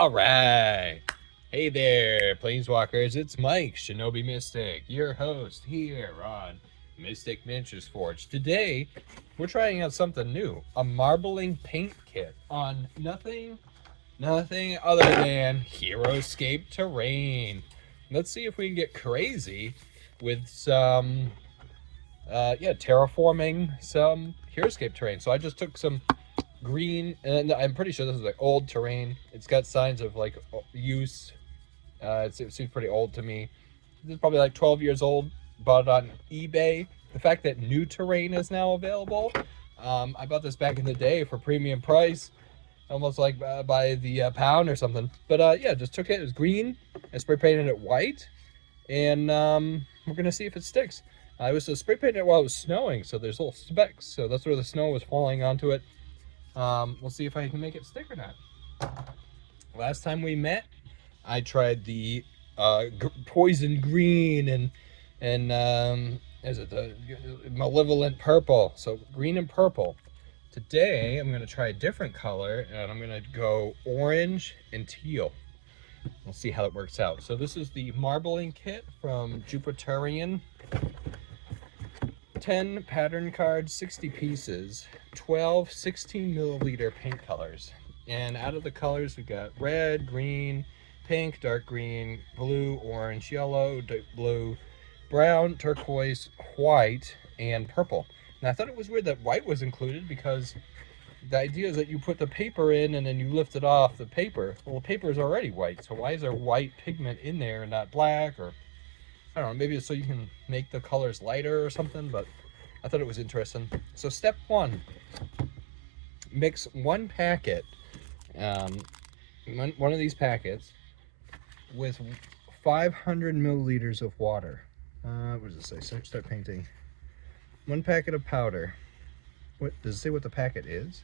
All right. Hey there, Planeswalkers. It's Mike, Shinobi Mystic, your host here on Mystic Miniatures Forge. Today, we're trying out something new, a marbling paint kit on nothing other than Heroscape terrain. Let's see if we can get crazy with some, terraforming some Heroscape terrain. So I just took some green, and I'm pretty sure this is like old terrain. It's got signs of like use. It seems pretty old to me. This is probably like 12 years old. Bought it on eBay. The fact that new terrain is now available, I bought this back in the day for premium price, almost like by the pound or something. But yeah, just took it. It was green. I spray painted it white, and we're gonna see if it sticks. I was spray painting it while it was snowing, so there's little specks. So that's where the snow was falling onto it. We'll see if I can make it stick or not. Last time we met, I tried the poison green and is it the malevolent purple? So green and purple. Today I'm gonna try a different color, and I'm gonna go orange and teal. We'll see how it works out. So this is the marbling kit from JUPITEARTH. 10 pattern cards, 60 pieces, 12 16 milliliter paint colors. And out of the colors, we got red, green, pink, dark green, blue, orange, yellow, deep blue, brown, turquoise, white, and purple. And I thought it was weird that white was included, because the idea is that you put the paper in and then you lift it off the paper. Well, the paper is already white, so why is there white pigment in there and not black? Or I don't know, maybe it's so you can make the colors lighter or something, but I thought it was interesting. So step one, mix one packet, one of these packets, with 500 milliliters of water. What does it say? So start painting. One packet of powder. What does it say what the packet is?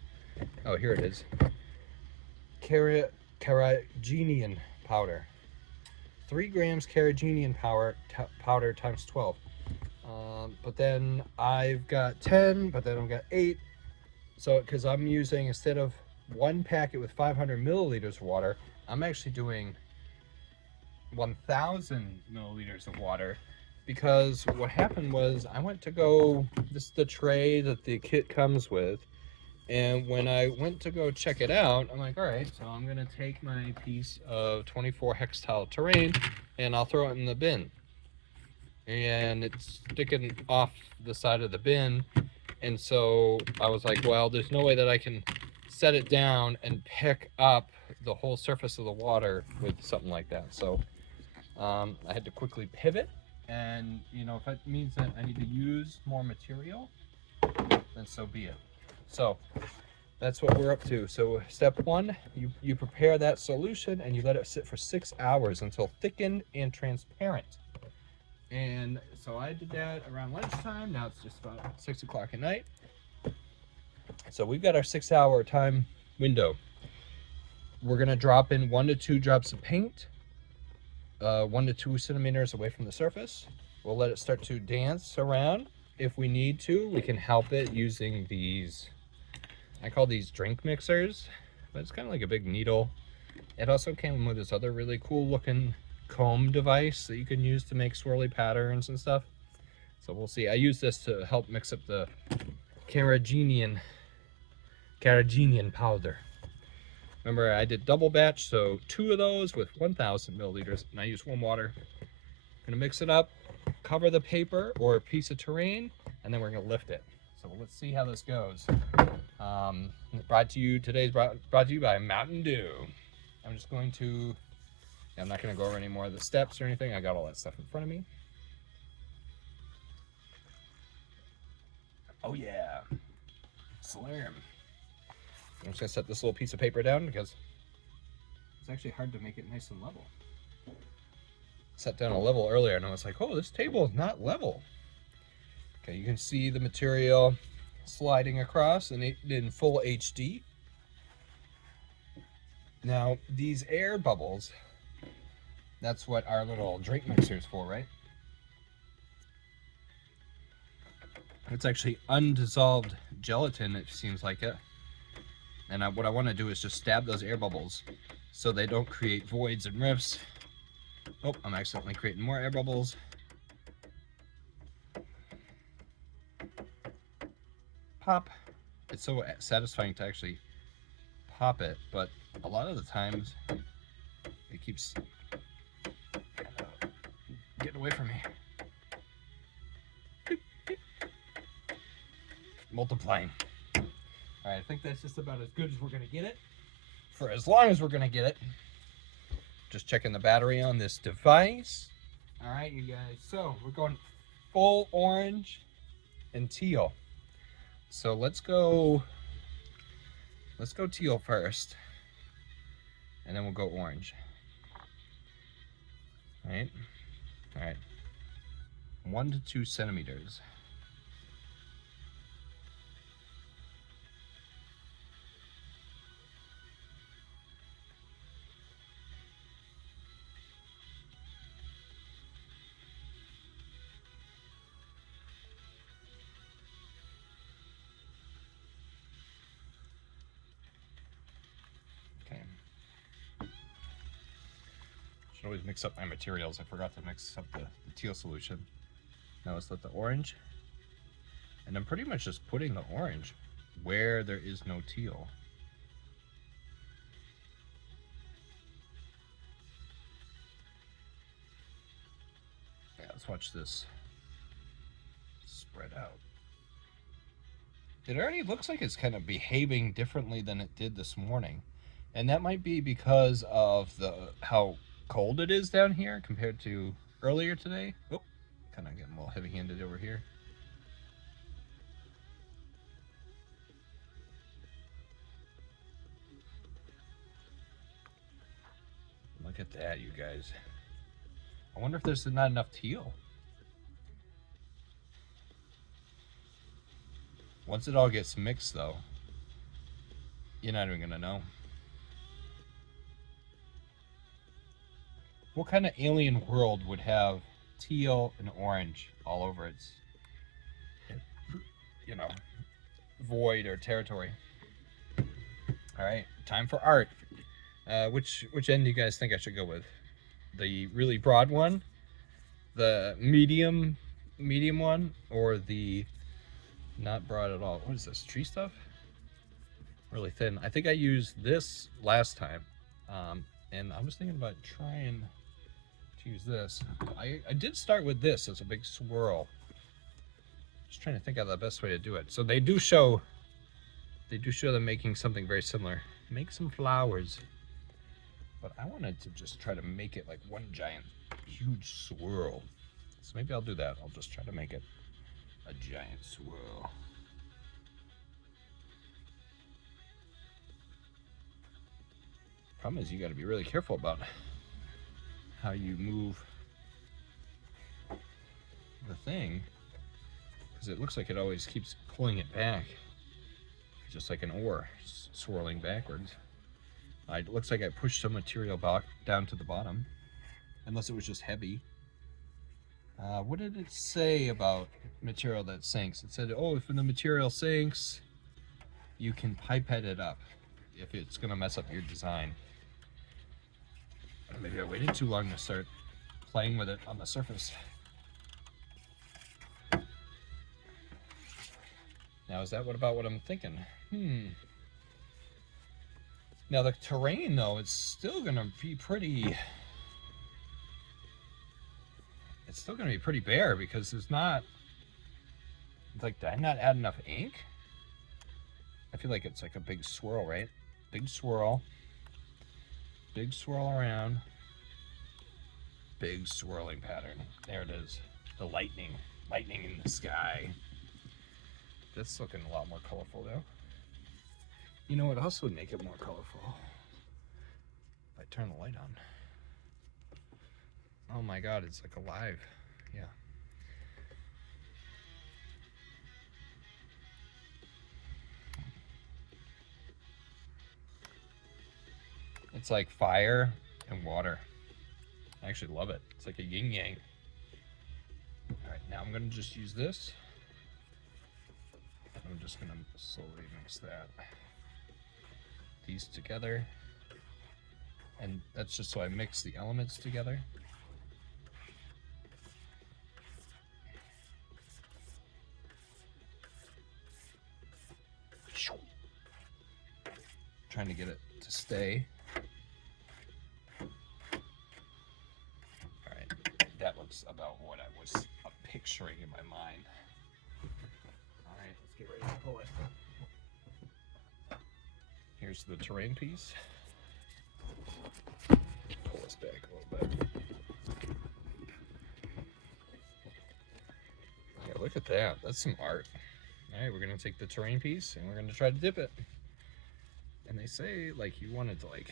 Oh, here it is. Carrageenan powder. 3 grams carrageenan powder times 12. But then I've got 10, but then I've got 8. So, because I'm using, instead of one packet with 500 milliliters of water, I'm actually doing 1,000 milliliters of water. Because what happened was, I went to go, this is the tray that the kit comes with, and when I went to go check it out, I'm like, all right, so I'm going to take my piece of 24 hex tile terrain, and I'll throw it in the bin. And it's sticking off the side of the bin, and so I was like, well, there's no way that I can set it down and pick up the whole surface of the water with something like that. So I had to quickly pivot, and if that means that I need to use more material, then so be it. So that's what we're up to. So step one, you prepare that solution and you let it sit for 6 hours until thickened and transparent. And so I did that around lunchtime. Now it's just about 6 o'clock at night. So we've got our 6-hour time window. We're going to drop in 1 to 2 drops of paint, 1 to 2 centimeters away from the surface. We'll let it start to dance around. If we need to, we can help it using these, I call these drink mixers, but it's kind of like a big needle. It also came with this other really cool looking comb device that you can use to make swirly patterns and stuff. So we'll see. I use this to help mix up the carrageenan powder. Remember, I did double batch, so 2 of those with 1,000 milliliters, and I use warm water. I'm gonna mix it up, cover the paper or a piece of terrain, and then we're gonna lift it. So let's see how this goes. Today's brought to you by Mountain Dew. I'm just going to, I'm not going to go over any more of the steps or anything. I got all that stuff in front of me. Oh yeah, Slam. I'm just going to set this little piece of paper down because it's actually hard to make it nice and level. Set down a level earlier and I was like, oh, this table is not level. Okay, you can see the material sliding across and in full HD. Now, these air bubbles, that's what our little drink mixer is for, right? It's actually undissolved gelatin, it seems like it. And what I want to do is just stab those air bubbles so they don't create voids and rifts. Oh, I'm accidentally creating more air bubbles. Pop. It's so satisfying to actually pop it, but a lot of the times it keeps getting away from me. Beep, beep. Multiplying. All right, I think that's just about as good as we're gonna get it. For as long as we're gonna get it. Just checking the battery on this device. All right, you guys. So we're going full orange and teal. So let's go teal first, and then we'll go orange. All right. All right. 1 to 2 centimeters. Okay. Should always mix up my materials. I forgot to mix up the teal solution. Now let's let the orange, and I'm pretty much just putting the orange where there is no teal. Yeah, let's watch this spread out. It already looks like it's kind of behaving differently than it did this morning. And that might be because of how cold it is down here compared to earlier today. Oh, kind of getting a little heavy-handed over here. Look at that, you guys. I wonder if there's not enough teal. Once it all gets mixed, though, you're not even gonna know. What kind of alien world would have teal and orange all over its, void or territory? All right, time for art. Which end do you guys think I should go with? The really broad one, the medium one, or the not broad at all? What is this, tree stuff? Really thin. I think I used this last time, and I was thinking about trying to use this. I did start with this as a big swirl. Just trying to think of the best way to do it. So they do show them making something very similar. Make some flowers. But I wanted to just try to make it like one giant, huge swirl. So maybe I'll do that. I'll just try to make it a giant swirl. Problem is, you got to be really careful about how you move the thing, because it looks like it always keeps pulling it back, just like an oar swirling backwards. It looks like I pushed some material back down to the bottom, unless it was just heavy. What did it say about material that sinks? It said, oh, if the material sinks, you can pipette it up if it's going to mess up your design. Maybe I waited too long to start playing with it on the surface. Now, is that about what I'm thinking? Now, the terrain, though, it's still going to be pretty... It's still going to be pretty bare, because there's not... It's like, did I not add enough ink? I feel like it's like a big swirl, right? Big swirl. Big swirl around. Big swirling pattern. There it is. The lightning. Lightning in the sky. That's looking a lot more colorful, though. You know what else would make it more colorful? If I turn the light on. Oh my god, it's like alive. Yeah. It's like fire and water. I actually love it. It's like a yin yang. Alright, now I'm going to just use this. I'm just going to slowly mix these together. And that's just so I mix the elements together. Trying to get it to stay. All right, that looks about what I was picturing in my mind. All right, let's get ready to pull it. Here's the terrain piece. Pull this back a little bit. Yeah, look at that. That's some art. All right, we're gonna take the terrain piece and we're gonna try to dip it. And they say like you want it to like,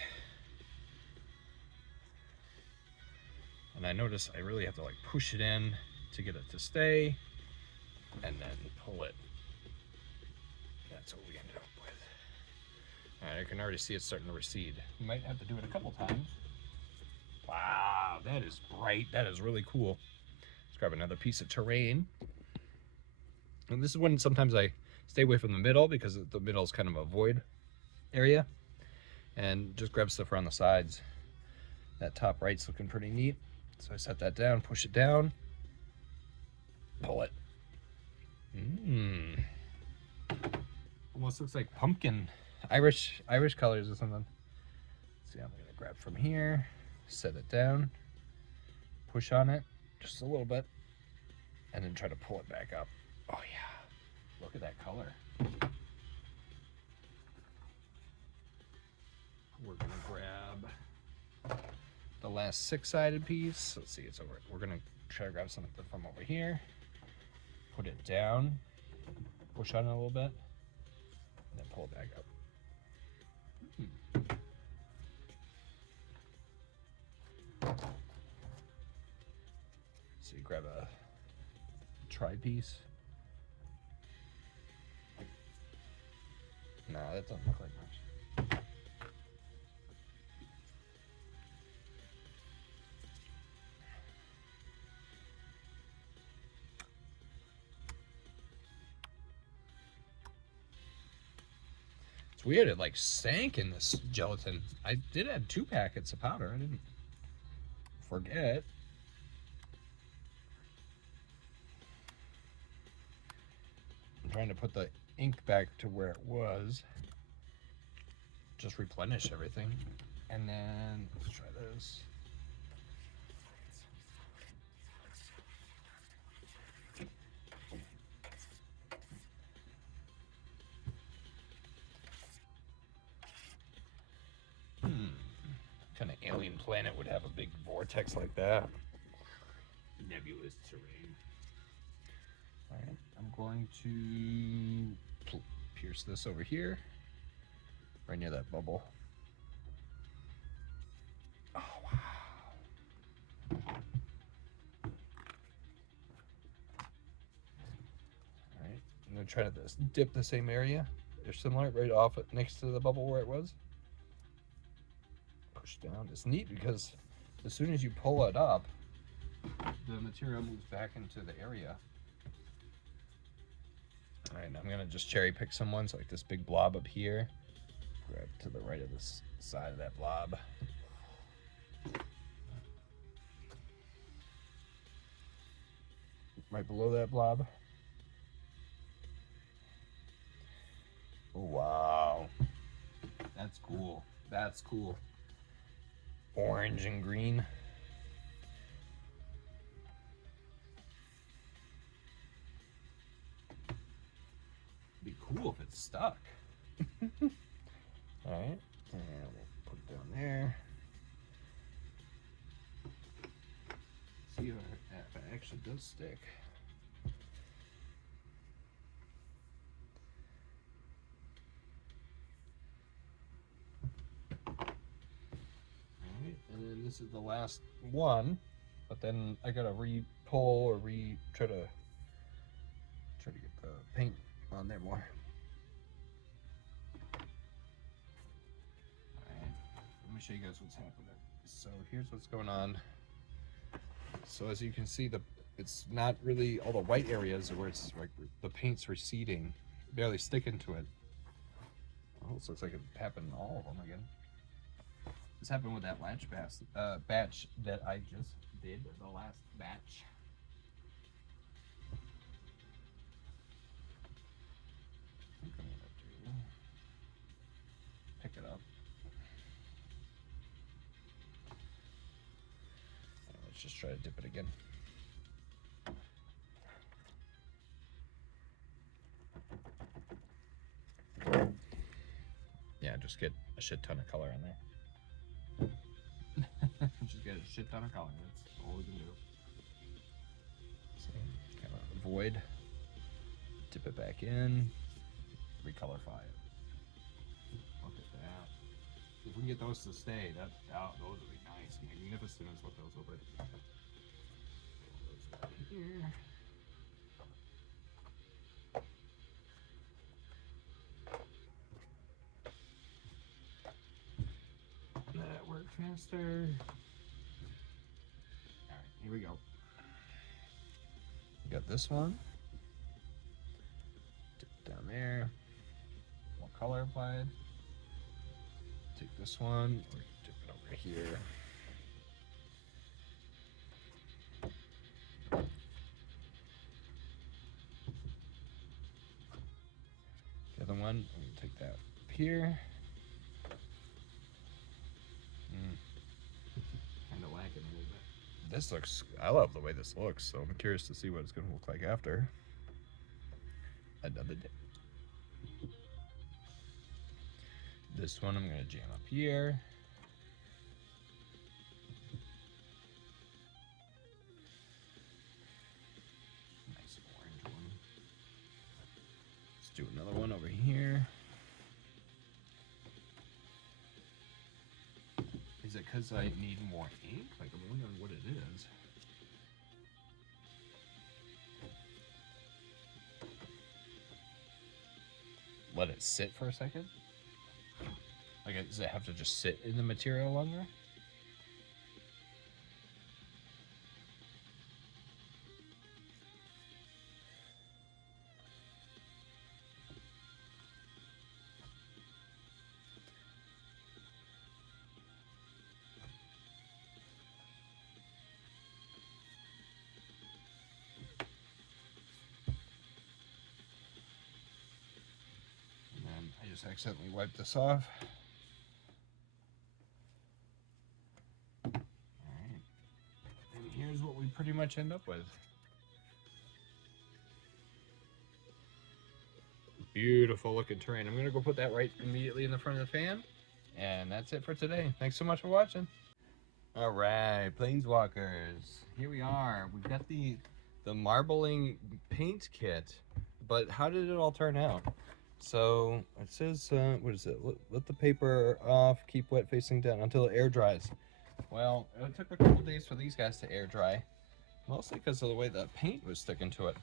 and I notice I really have to like push it in to get it to stay and then pull it. That's what we ended up with. All right, I can already see it starting to recede. You might have to do it a couple times. Wow, that is bright. That is really cool. Let's grab another piece of terrain. And this is when sometimes I stay away from the middle because the middle is kind of a void area, and just grab stuff around the sides. That top right's looking pretty neat, so I set that down, push it down, pull it. Almost looks like pumpkin, Irish colors or something. Let's see, I'm gonna grab from here, set it down, push on it just a little bit, and then try to pull it back up. Oh yeah, look at that color. We're gonna grab the last 6-sided piece. Let's see, it's over. We're gonna try to grab something from over here, put it down, push on it a little bit, and then pull it back up. So you grab a tri-piece. Nah, that doesn't look like much. It's weird, it like sank in this gelatin. I did add 2 packets of powder. I didn't forget. I'm trying to put the ink back to where it was. Just replenish everything. And then let's try this. Kind of alien planet would have a big vortex like that. Nebulous terrain. All right, I'm going to pierce this over here, right near that bubble. Oh, wow. All right, I'm gonna try to dip the same area. They're similar, right off it next to the bubble where it was. Push down. It's neat because as soon as you pull it up, the material moves back into the area. All right, I'm gonna just cherry pick some ones, like this big blob up here. Grab to the right of this side of that blob. Right below that blob. Oh, wow. That's cool. That's cool. Orange and green. Be cool if it's stuck. All right, and we'll put it down there. See if it actually does stick. All right, and then this is the last one, but then I gotta re-pull or try to get the paint on there more. Let me show you guys what's happening. So here's what's going on. So as you can see, it's not really all the white areas where it's like the paint's receding, barely sticking to it. Almost looks like it happened in all of them again. This happened with that batch that I just did, the last batch. I think I'm gonna pick it up. Let's just try to dip it again. Yeah, just get a shit ton of color in there. Just get a shit ton of color. That's all we can do. So, kind of avoid, dip it back in, recolorify it. Look at that. If we can get those to stay, those would be nice. Magnificent is what those will be. Here. That work faster. Alright, here we go. We got this one. Dip it down there. More color applied. Take this one, dip it over here. The other one, I'm gonna take that up here. Kind of lacking a little bit. This looks, I love the way this looks, so I'm curious to see what it's gonna look like after. Another day. This one I'm gonna jam up here. Nice orange one. Let's do another one over here. Is it because I need more ink? Like, I'm wondering what it is. Let it sit for a second? Like, does it have to just sit in the material longer? And then I just accidentally wiped this off. Here's what we pretty much end up with. Beautiful looking terrain. I'm gonna go put that right immediately in the front of the fan. And that's it for today. Thanks so much for watching. All right, Planeswalkers. Here we are. We've got the marbling paint kit. But how did it all turn out? So it says, what is it? Let the paper off, keep wet facing down until it air dries. Well, it took a couple days for these guys to air dry, mostly because of the way the paint was sticking to it.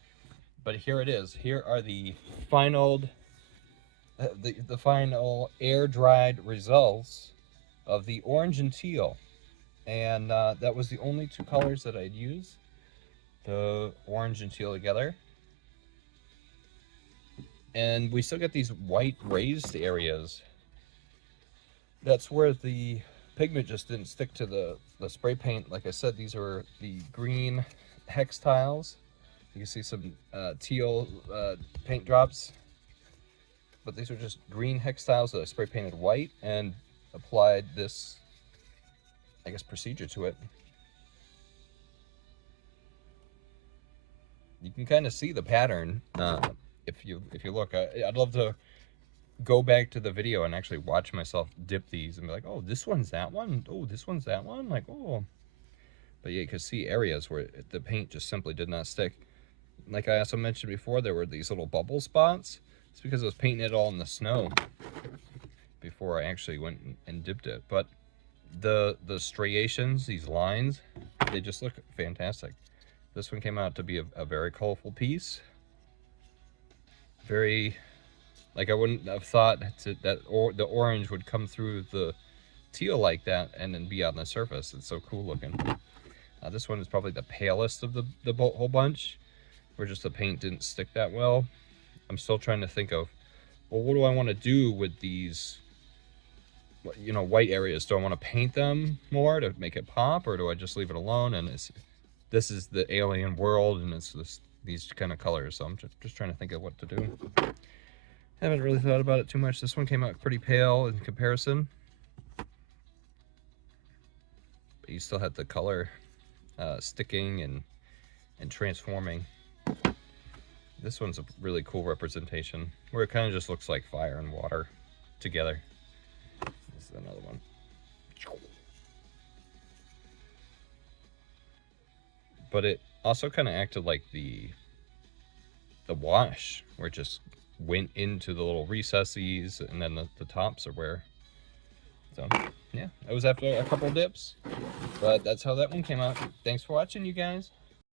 But here it is. Here are the final, the final air dried results of the orange and teal, and that was the only two colors that I'd use, the orange and teal together. And we still got these white raised areas. That's where the pigment just didn't stick to the spray paint. Like I said, these are the green hex tiles. You can see some teal paint drops, but these are just green hex tiles that I spray painted white and applied this, I guess, procedure to it. You can kind of see the pattern if you look. I'd love to go back to the video and actually watch myself dip these and be like, oh, this one's that one. Oh, this one's that one. Like, oh. But yeah, you can see areas where the paint just simply did not stick. Like I also mentioned before, there were these little bubble spots. It's because I was painting it all in the snow before I actually went and dipped it. But the striations, these lines, they just look fantastic. This one came out to be a very colorful piece. Very, like, I wouldn't have thought that the orange would come through the teal like that and then be on the surface. It's so cool looking. This one is probably the palest of the whole bunch, where just the paint didn't stick that well. I'm still trying to think of, well, what do I want to do with these you know, white areas. Do I want to paint them more to make it pop, or do I just leave it alone? And this is the alien world, and it's these kind of colors. So I'm just trying to think of what to do. Haven't really thought about it too much. This one came out pretty pale in comparison, but you still had the color sticking and transforming. This one's a really cool representation where it kind of just looks like fire and water together. This is another one. But it also kind of acted like the wash, where it just went into the little recesses, and then the tops are where. So yeah, it was after a couple dips, but that's how that one came out. Thanks for watching, you guys.